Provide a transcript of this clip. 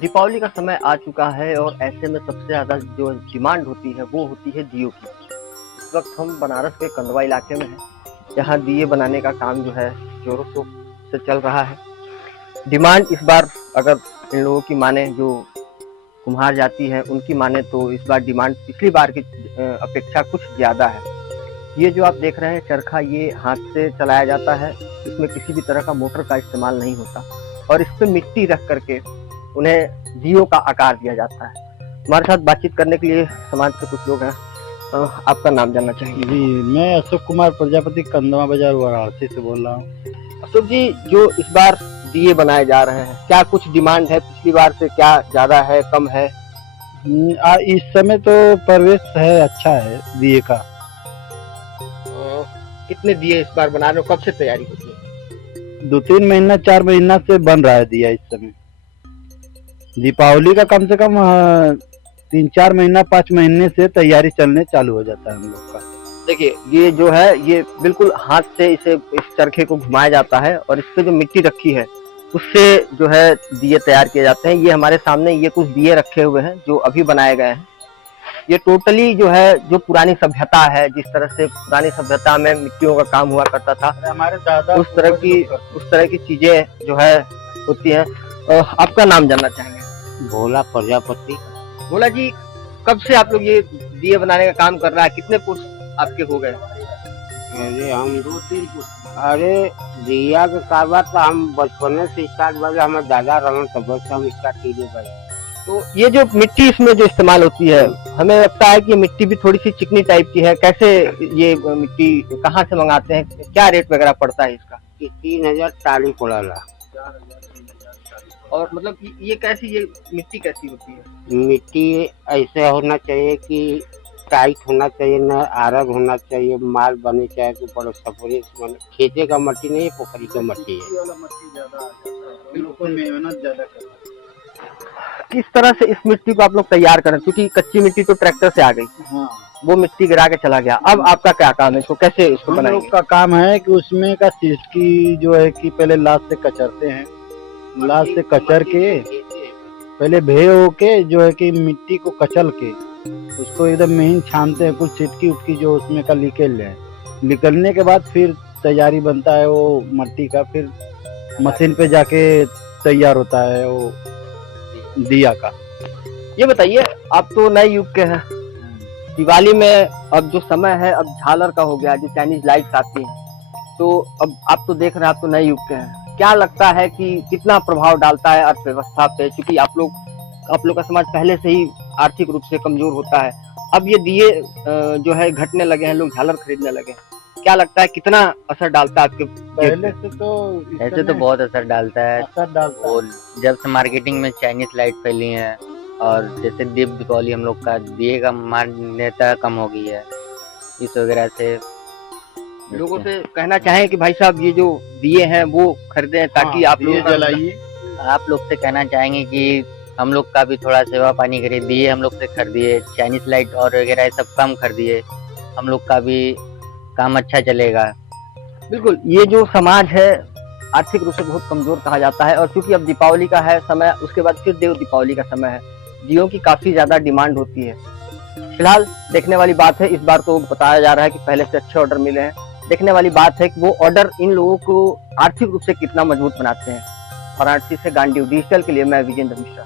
दीपावली का समय आ चुका है और ऐसे में सबसे ज़्यादा जो डिमांड होती है वो होती है दियों की। इस वक्त हम बनारस के कंडवा इलाके में हैं, जहाँ दिए बनाने का काम जो है जोरों शोर से चल रहा है। डिमांड इस बार अगर इन लोगों की माने, जो कुम्हार जाति है उनकी माने, तो इस बार डिमांड पिछली बार की अपेक्षा कुछ ज़्यादा है। ये जो आप देख रहे हैं चरखा, ये हाथ से चलाया जाता है, इसमें किसी भी तरह का मोटर का इस्तेमाल नहीं होता और इस पे मिट्टी रख करके उन्हें दियों का आकार दिया जाता है। हमारे साथ बातचीत करने के लिए समाज के कुछ लोग हैं। आपका नाम जानना चाहेंगे? जी, मैं अशोक कुमार प्रजापति कंदवा बाजार वाराणसी से बोल रहा हूँ। अशोक जी, जो इस बार दिए बनाए जा रहे हैं, क्या कुछ डिमांड है पिछली बार से? क्या ज्यादा है, कम है? इस समय तो प्रवेश है, अच्छा है दिए का। कितने दिए इस बार बना रहे हो? कब से तैयारी होती है? 2-3 महीना 4 महीना से बन रहा है दिया। इस समय दीपावली का कम से कम 3-4 महीना 5 महीने से तैयारी चलने चालू हो जाता है हम लोग का। देखिए, ये जो है ये बिल्कुल हाथ से इस चरखे को घुमाया जाता है और इस पे जो मिट्टी रखी है उससे जो है दिए तैयार किए जाते हैं। ये हमारे सामने ये कुछ दिए रखे हुए हैं जो अभी बनाए गए हैं। ये टोटली जो है, जो पुरानी सभ्यता है, जिस तरह से पुरानी सभ्यता में मिट्टियों का काम हुआ करता था, हमारे दादा उस तरह की चीजें जो है होती हैं। आपका नाम जानना चाहेंगे? भोला प्रजापति। भोला जी, कब से आप लोग ये दिए बनाने का काम कर रहा है? कितने पुरुष आपके हो गए? अरे हम 2-3 अरे दिया के कारोबार तो हम बचपन से स्टार्ट भाई, हमारे दादा रहन तब से हम स्टार्ट किए भाई। तो ये जो मिट्टी इसमें जो इस्तेमाल होती है, हमें लगता है कि मिट्टी भी थोड़ी सी चिकनी टाइप की है। कैसे ये मिट्टी कहाँ से मंगाते हैं? क्या रेट वगैरह पड़ता है इसका? 3000 टाली पड़ेला। और मतलब ये कैसी, ये मिट्टी कैसी होती है? मिट्टी ऐसे होना चाहिए कि टाइट होना चाहिए, न आरग होना चाहिए, माल बने चाहिए तो बड़े सफरे खेते का मट्टी नहीं, पोखरी का मट्टी है। बिल्कुल मेहनत ज्यादा करना। किस तरह से इस मिट्टी को आप लोग तैयार करें? क्योंकि कच्ची मिट्टी तो ट्रैक्टर से आ गई, हाँ, वो मिट्टी गिरा के चला गया। अब आपका क्या काम है? इसको कैसे इसको हम बनाएंगे? लोग का काम है कि उसमें का सिसकी जो है कि पहले लाश से कचरते हैं, लाश से कचर के पहले भे होके जो है कि मिट्टी को कचल के उसको एकदम महीन छानते हैं, कुछ छिटकी उटकी जो उसमें का निकल जाए। निकलने के बाद फिर तैयारी बनता है वो मट्टी का, फिर मशीन पे जाके तैयार होता है वो दिया का। ये बताइए, आप तो नए युग के हैं। दिवाली में अब जो समय है, अब झालर का हो गया, जो चाइनीज लाइट्स आती हैं, तो अब आप तो देख रहे हैं, आप तो नए युग के हैं। क्या लगता है कि कितना प्रभाव डालता है अर्थव्यवस्था पे? क्योंकि आप लोग का समाज पहले से ही आर्थिक रूप से कमजोर होता है। अब ये दिए जो है घटने लगे हैं, लोग झालर खरीदने लगे हैं। क्या लगता है कितना असर डालता है आपके? पहले से तो ऐसे तो बहुत असर डालता है। और जब से मार्केटिंग में चाइनीज लाइट फैली है और जैसे दीपावली हम लोग का दिए का मान्यता कम हो गई है, इस वगैरह से लोगों से कहना चाहें कि भाई साहब ये जो दिए हैं वो खरीदें, ताकि आप लोग जलाइए। आप लोग से कहना चाहेंगे कि हम लोग का भी थोड़ा सेवा पानी करिए, दिए हम लोग से खरीदिए, चाइनीज लाइट और वगैरह ये सब कम खरीदिए, हम लोग का भी काम अच्छा चलेगा। बिल्कुल, ये जो समाज है आर्थिक रूप से बहुत कमजोर कहा जाता है, और क्योंकि अब दीपावली का है समय, उसके बाद फिर देव दीपावली का समय है, दियों की काफी ज्यादा डिमांड होती है। फिलहाल देखने वाली बात है, इस बार तो बताया जा रहा है कि पहले से अच्छे ऑर्डर मिले हैं। देखने वाली बात है कि वो ऑर्डर इन लोगों को आर्थिक रूप से कितना मजबूत बनाते हैं। वाराणसी से गांडीव डिजिटल के लिए मैं विजेंद्र मिश्रा।